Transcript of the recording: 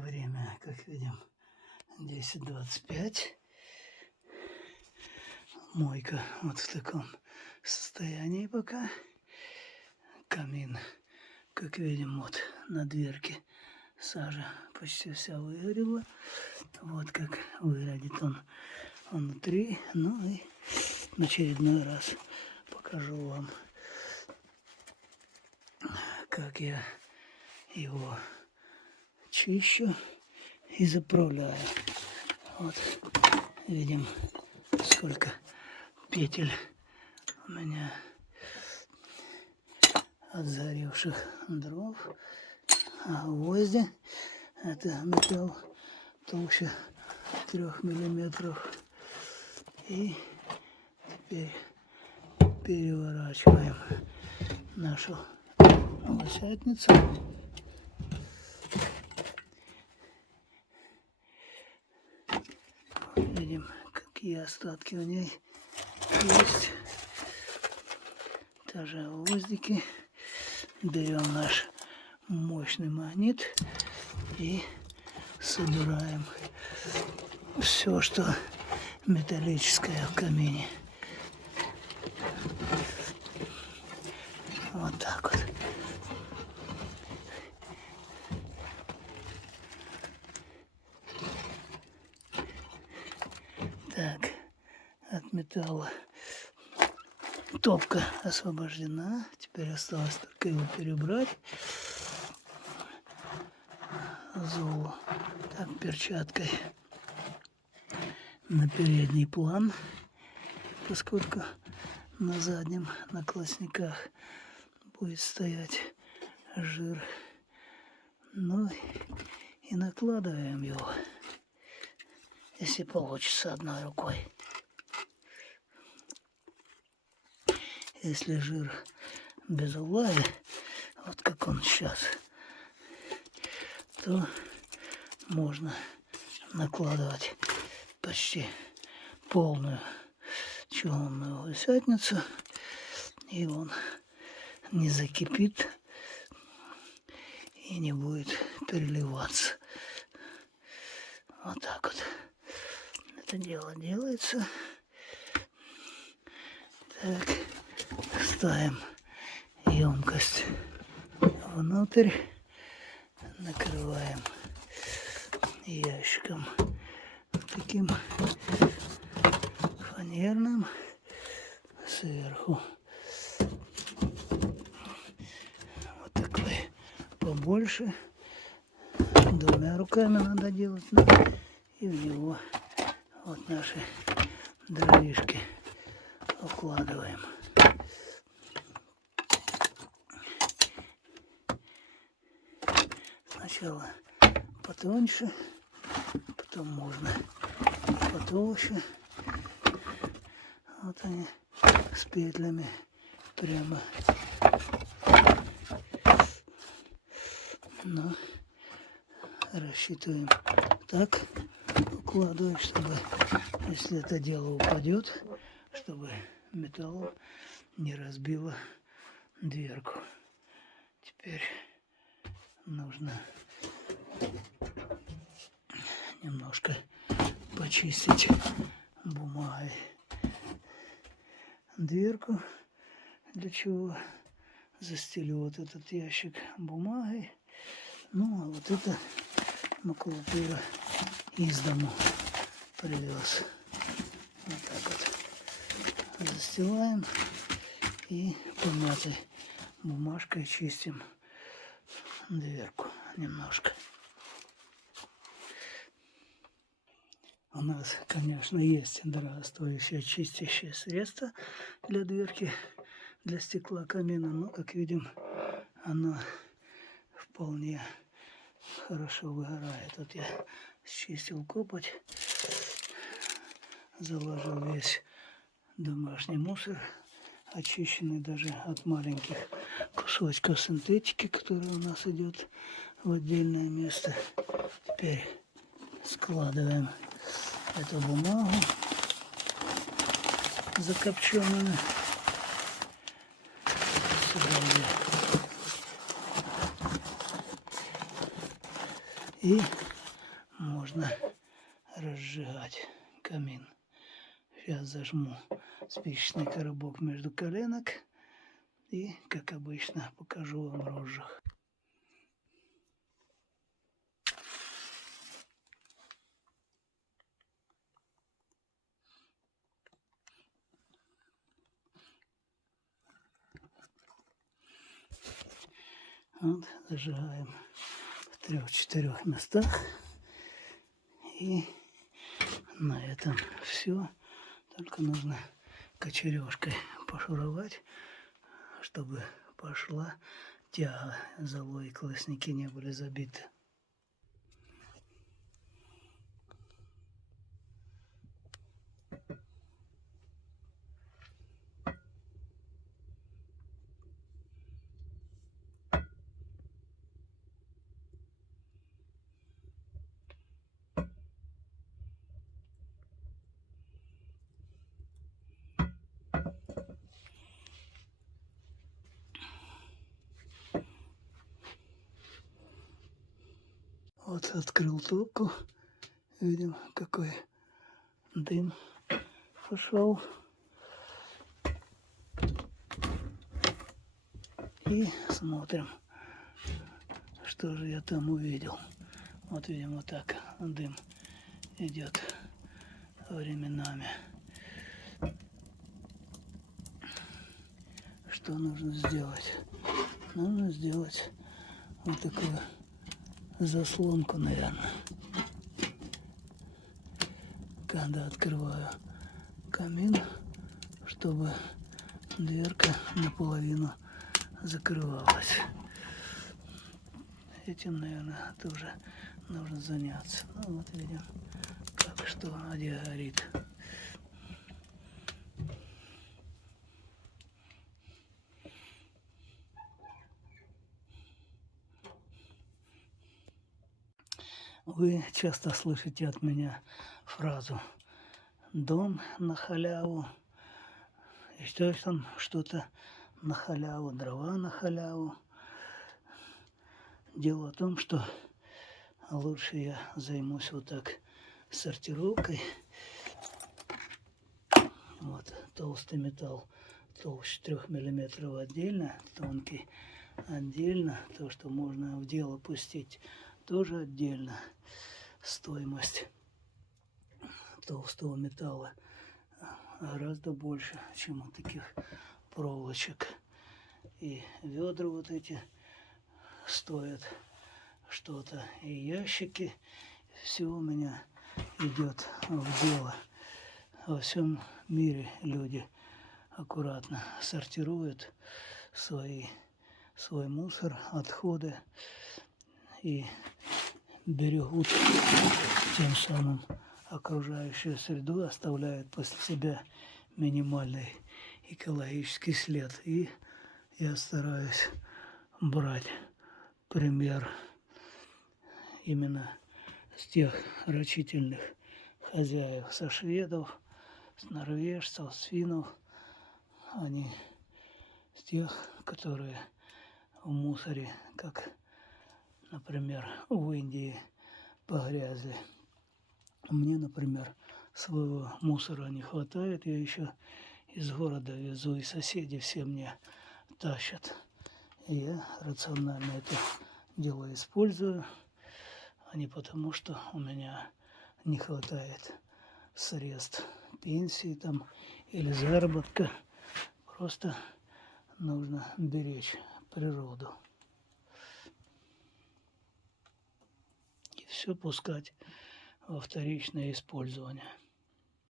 Время, как видим, 10:25. Мойка вот в таком состоянии пока. Камин, как видим, вот на дверке сажа почти вся выгорела. Вот как выглядит он внутри. Ну и в очередной раз покажу вам, как я его чищу и заправляю. Вот видим, сколько петель у меня от сгоревших дров, а гвозди — это металл толще 3 миллиметров. И теперь переворачиваем нашу лошадницу. Видим, какие остатки у ней есть. Тоже гвоздики. Берем наш мощный магнит и собираем все, что металлическое в камине. Вот так вот. Так, от металла топка освобождена. Теперь осталось только его перебрать. Золу так перчаткой на передний план, поскольку на заднем, на классниках будет стоять жир. Ну и накладываем его, если получится, одной рукой. Если жир без влаги, вот как он сейчас, то можно накладывать почти полную чугунную гусятницу, и он не закипит и не будет переливаться. Вот так вот это дело делается. Так, ставим емкость внутрь, накрываем ящиком таким фанерным сверху. Вот такой побольше. 2 руками надо делать. И в него вот наши дровишки укладываем. Сначала потоньше, потом можно потолще. Вот они с петлями прямо. Но рассчитываем так, укладываем, чтобы, если это дело упадет, чтобы металлом не разбило дверку. Теперь нужно немножко почистить бумагой дверку, для чего застелю вот этот ящик бумагой. Ну а вот это макулатура из дому привез. Вот так вот застилаем и помятой бумажкой чистим дверку немножко. У нас, конечно, есть дорогостоящее чистящее средство для дверки, для стекла камина, но, как видим, оно вполне хорошо выгорает. Вот я счистил копоть, заложил весь домашний мусор, очищенный даже от маленьких кусочков синтетики, который у нас идет в отдельное место. Теперь складываем эту бумагу закопченную сюда и нужно разжигать камин. Сейчас зажму спичечный коробок между коленок и, как обычно, покажу вам розжиг. Вот, зажигаем в 3-4 местах. И на этом все. Только нужно кочережкой пошуровать, чтобы пошла тяга, золой и колосники не были забиты. Вот открыл топку, видим, какой дым пошел. И смотрим, что же я там увидел. Вот видим, вот так дым идет временами. Что нужно сделать? Нужно сделать вот такую заслонку, наверное. Когда открываю камин, чтобы дверка наполовину закрывалась. Этим, наверное, тоже нужно заняться. Ну вот видим, как что где горит. Вы часто слышите от меня фразу «дом на халяву», и что там что-то на халяву, дрова на халяву. Дело в том, что лучше я займусь вот так сортировкой. Вот толстый металл толще 3 мм отдельно, тонкий отдельно. То, что можно в дело пустить, тоже отдельно. Стоимость толстого металла гораздо больше, чем у таких проволочек. И ведра вот эти стоят что-то, и ящики. Все у меня идет в дело. Во всем мире люди аккуратно сортируют свой мусор, отходы и берегут тем самым окружающую среду, оставляют после себя минимальный экологический след. И я стараюсь брать пример именно с тех рачительных хозяев, со шведов, с норвежцев, с финнов, а не с тех, которые в мусоре, как, например, в Индии погрязли. Мне, например, своего мусора не хватает, я еще из города везу, и соседи все мне тащат. И я рационально это дело использую, а не потому, что у меня не хватает средств пенсии там или заработка. Просто нужно беречь природу. И все пускать во вторичное использование.